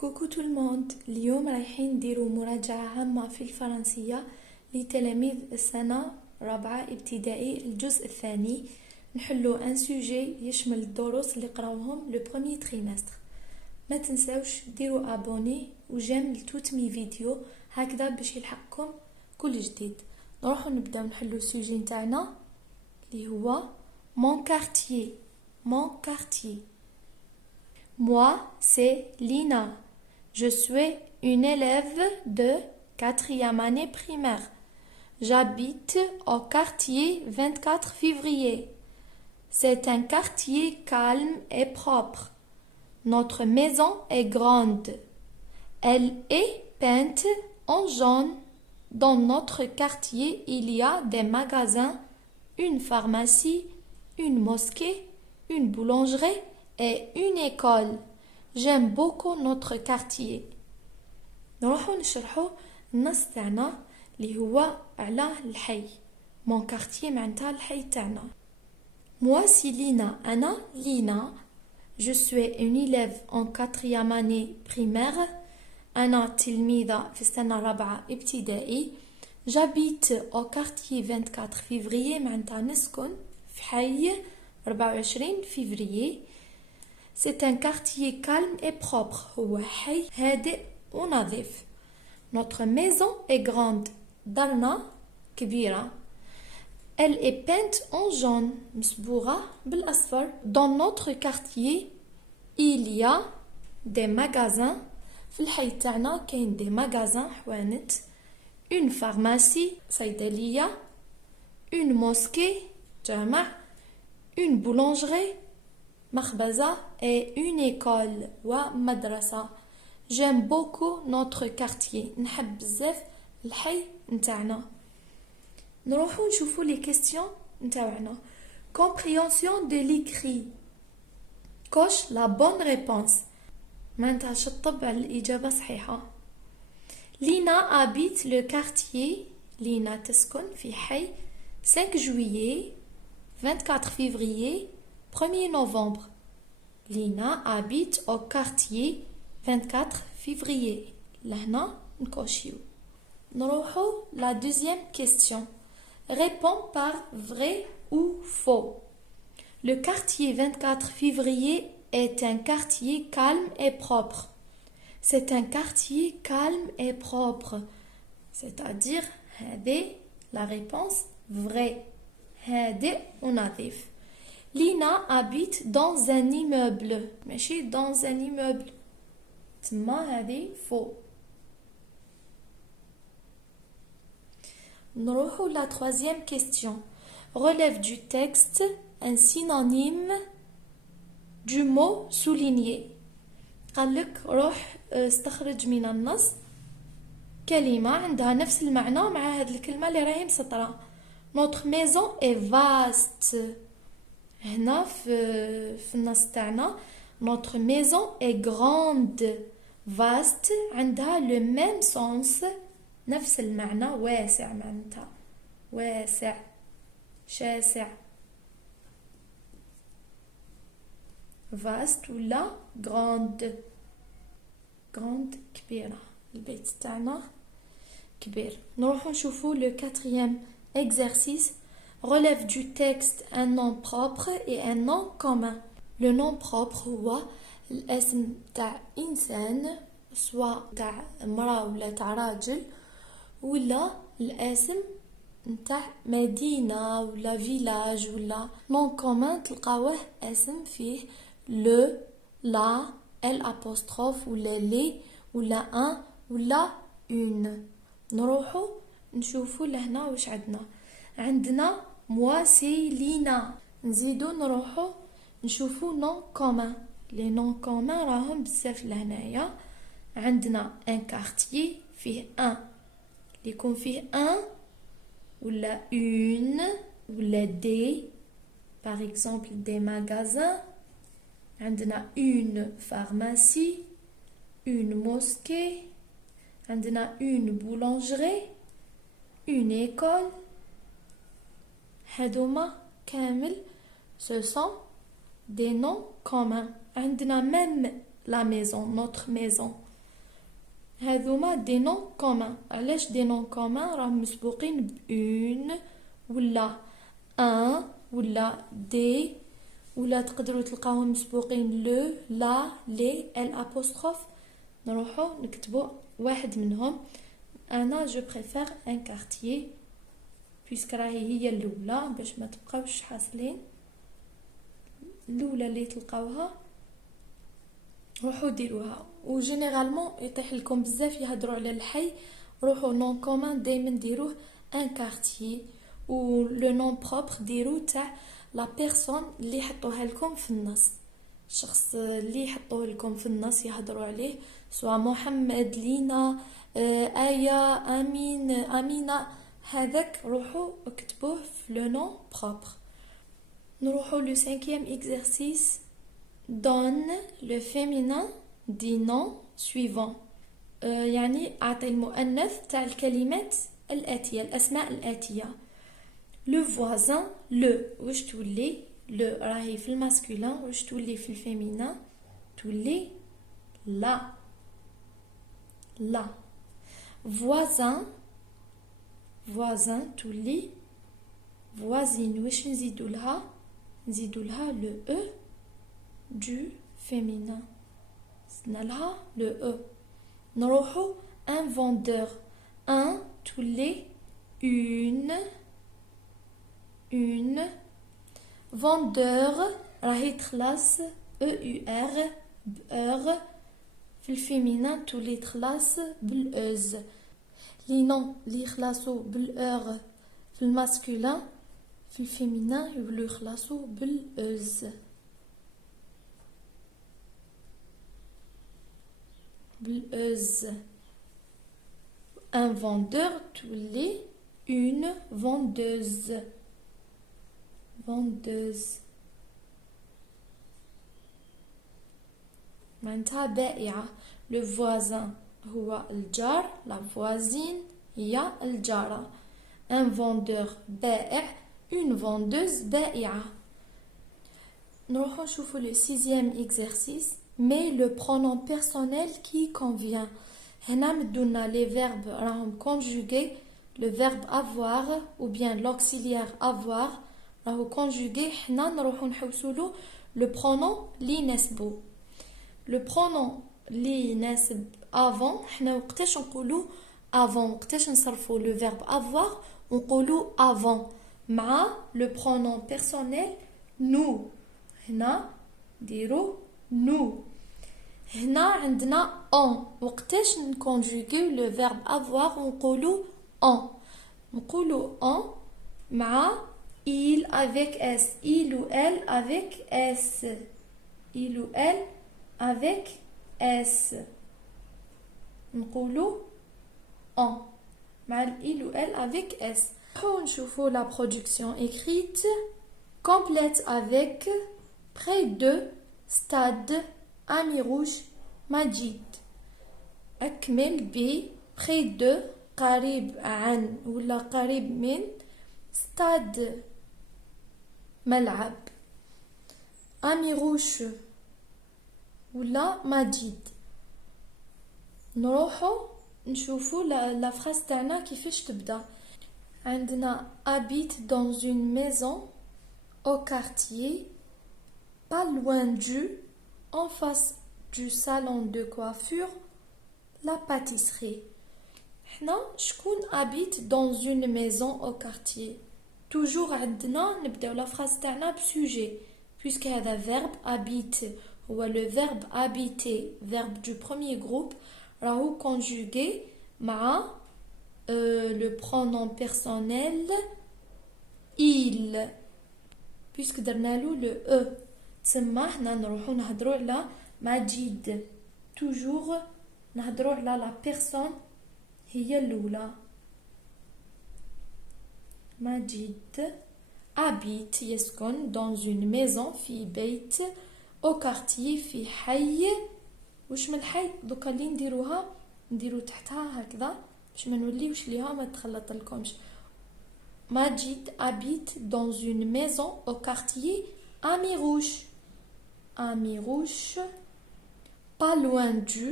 كوكو tout le monde. اليوم رايحين نديرو مراجعة عامة في الفرنسية لتلاميذ السنة رابعة ابتدائي الجزء الثاني. نحلو ان سوجي يشمل الدروس اللي قراوهم لو بروميي تريمستر. ما تنساوش ديروا ابوني وجيم لتوتمي فيديو هكذا باش يلحقكم كل جديد. نروحو نبداو نحلو السوجي نتاعنا اللي هو mon quartier. Mon quartier. Moi, c'est Lina. Je suis une élève de 4e année primaire. J'habite au quartier 24 février. C'est un quartier calme et propre. Notre maison est grande. Elle est peinte en jaune. Dans notre quartier, il y a des magasins, une pharmacie, une mosquée, une boulangerie et une école. J'aime beaucoup notre quartier. نروحو نشرحو النص تاعنا اللي هو على الحي. mon quartier معناتها الحي تاعنا. moi c'est Lina. أنا لينا. je suis une élève en 4e année primaire. أنا تلميذة في السنة الرابعة ابتدائي. j'habite au quartier 24 février معناتها نسكن في حي 24 février. C'est un quartier calme et propre. هو حي هادئ ونظيف. Notre maison est grande. دارنا كبيرة. Elle est peinte en jaune. مصبوغة بالأصفر. Dans notre quartier, il y a des magasins. في الحي تاعنا كاين des magasins حوانت. Une pharmacie صيدلية. Une mosquée جامع. Une boulangerie مخبزة et une école ومدرسة. J'aime beaucoup notre quartier. نحب بزاف الحي نتاعنا. نروحو نشوفو les questions نتاعنا. Compréhension de l'écrit. coche la bonne réponse. معناتها شطب على الإجابة صحيحة. لينا habite le quartier. لينا تسكن في حي 5 juillet 24 février 1er novembre. Lina habite au quartier 24 février. لهنا نكوشيو. نروحو la deuxième question. Réponds par vrai ou faux. Le quartier 24 février est un quartier calme et propre. C'est un quartier calme et propre. C'est-à-dire, هذه la réponse vraie. هادئ ونظيف. Lina habite dans un immeuble. ماشي dans un immeuble. تما هذه faux. نروحو la troisième question. Relève du texte un synonyme du mot souligné. قالك روح استخرج من النص كلمة عندها نفس المعنى مع هذه الكلمة اللي راهي مسطرة. Notre maison est vaste. هنا في النص تاعنا notre maison est grande. vaste عندها le même sens نفس المعنى واسع معناتها واسع شاسع. vaste ولا grande. grande كبيرة. البيت تاعنا كبير. نروحو نشوفو le quatrième exercice. Relève du texte un nom propre et un nom commun. Le nom propre هو الاسم تاع إنسان سواء تاع مرأة ولا تاع راجل ولا الاسم تاع مدينة ولا فيلاج ولا nom commun تلقاوه اسم فيه le la l'apostrophe ولا les ولا un ولا une. نروحو نشوفو لهنا واش عندنا moi c'est Lina. نزيدو نروحو نشوفو nom commun. les noms communs راهم بزاف لهنايا. عندنا un quartier فيه un اللي يكون فيه un ولا une ولا des par exemple des magasins. عندنا une pharmacie une mosquée. عندنا une boulangerie une école. هادوما كامل ce sont des noms communs. عندنا même la maison notre maison هذوما دي نون كومان. علاش دي نون كومان؟ راهم مسبوقين بأون ولا ان ولا دي، ولا تقدروا تلقاوهم مسبوقين لو لا لي ال ابوستروف. نروحوا نكتبوا واحد منهم. انا جو بريفير ان كارتيer بيسك راهي هي الاولى باش ما تبقاوش حاصلين. الاولى اللي تلقاوها روحوا ديروها. وجينيرالمون يطيح لكم بزاف يهضروا على الحي، روحوا نون كومان دائما ديروه ان كارتيer، و لو نون بروبر ديرو تاع لا بيرسون اللي يحطوها لكم في النص. الشخص اللي يحطوه لكم في النص يهضروا عليه، سواء محمد، لينا، آية، أمين، أمينة، هذاك روحوا اكتبوه في لو نون بروبر. نروحوا لو 5e exercice. donne le féminin des noms suivants. يعني أعطي المؤنث تاع الكلمات الآتية، الأسماء الآتية. le voisin، le واش تولي؟ le راهي في الماسكولين، واش تولي في الفيمينين؟ تولي لا. لا. voisin، voisin تولي voisine. واش نزيدو لها؟ نزيدو لها le e du féminin، زدنا لها le e. نروحو un vendeur. un تولي une vendeur راهي تخلص eur بeur، في الفيمينين تولي تخلص بالاوز. لي نون اللي يخلصوا بالاور في الماسكولين في الفيمينين يولوا يخلصوا بالاوز. بالاوز. un vendeur تولي une vendeuse. vendeuse معناتها بائعة. le voisin هو الجار، la voisine هي الجارة. un vendeur بائع، une vendeuse بائعة. نروحو نشوفو le 6e exercice. mais le pronom personnel qui convient. هنا مدونا les verbes راهم conjugués. le verbe avoir ou bien l'auxiliaire avoir راهو conjugué. حنا نروحو نحوسولو le pronom اللي يناسبو. le pronom اللي يناسب avant حنا وقتاش نقولو avant، وقتاش نصرفو le verbe avoir ونقولو avant مع le pronom personnel nous. هنا ديرو nous. هنا عندنا on، وقتاش نكونجوغيو le verbe avoir ونقولو on؟ نقولو on مع il avec s، il ou elle avec s، il ou elle avec s. نقولو on مع il ou elle avec s. نشوفو la production écrite. complète avec près de stade Amirouche Majid. أكمل ب près de قريب عن ولا قريب من stade ملعب Amirouche ولا ماجيد. نروحو نشوفو لا فراس تاعنا كيفاش تبدا. عندنا habite dans une maison au quartier pas loin du en face du salon de coiffure la pâtisserie. حنا شكون habite dans une maison au quartier؟ toujours عندنا نبداو لا فراس تاعنا بسوجي puisque هذا verbe habite هو le verbe habiter verbe du premier groupe راهو conjugué مع le pronom personnel il puisque درنالو le e. تسمى حنا نروحو نهضرو على ماجيد، toujours نهضرو على لا بيرسون هي الاولى. ماجيد habite يسكن dans une maison في بيت au quartier في حي. واش من الحي دوكا اللي نديروها نديرو تحتها هكذا باش ما نوليوش ليها ما تخلط لكمش. ماجيد habite dans une maison au quartier Amirouche. Amirouche pas loin du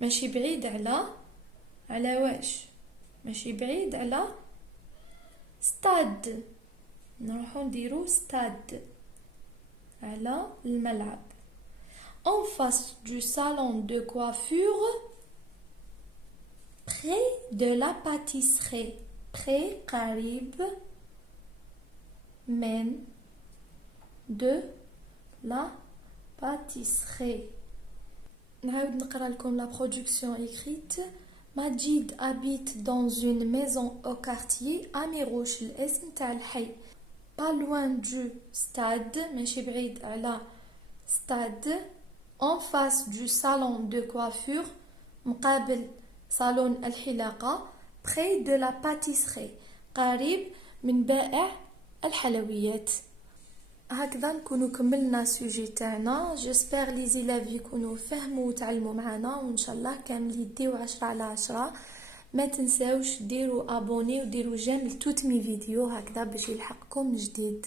ماشي بعيد على واش؟ ماشي بعيد على ستاد، نروحو نديرو ستاد على الملعب. en face du salon de coiffure près de la pâtisserie. près قريب من de la pâtisserie. نعاود نقرا لكم la production écrite. Majid habite dans une maison au quartier Amirouche، الاسم تاع الحي، pas loin du stade، ماشي بعيد على stade، en face du salon de coiffure، مقابل صالون الحلاقة، près de la pâtisserie، قريب من بائع الحلويات. هكذا نكونوا كملنا سوجي تاعنا. جيسبر لي زيلاف يكونوا فهموا وتعلموا معنا، وان شاء الله كامل يديو 10/10. ما تنساوش ديروا ابوني وديروا جيم لتوت مي فيديو هكذا باش يلحقكم جديد.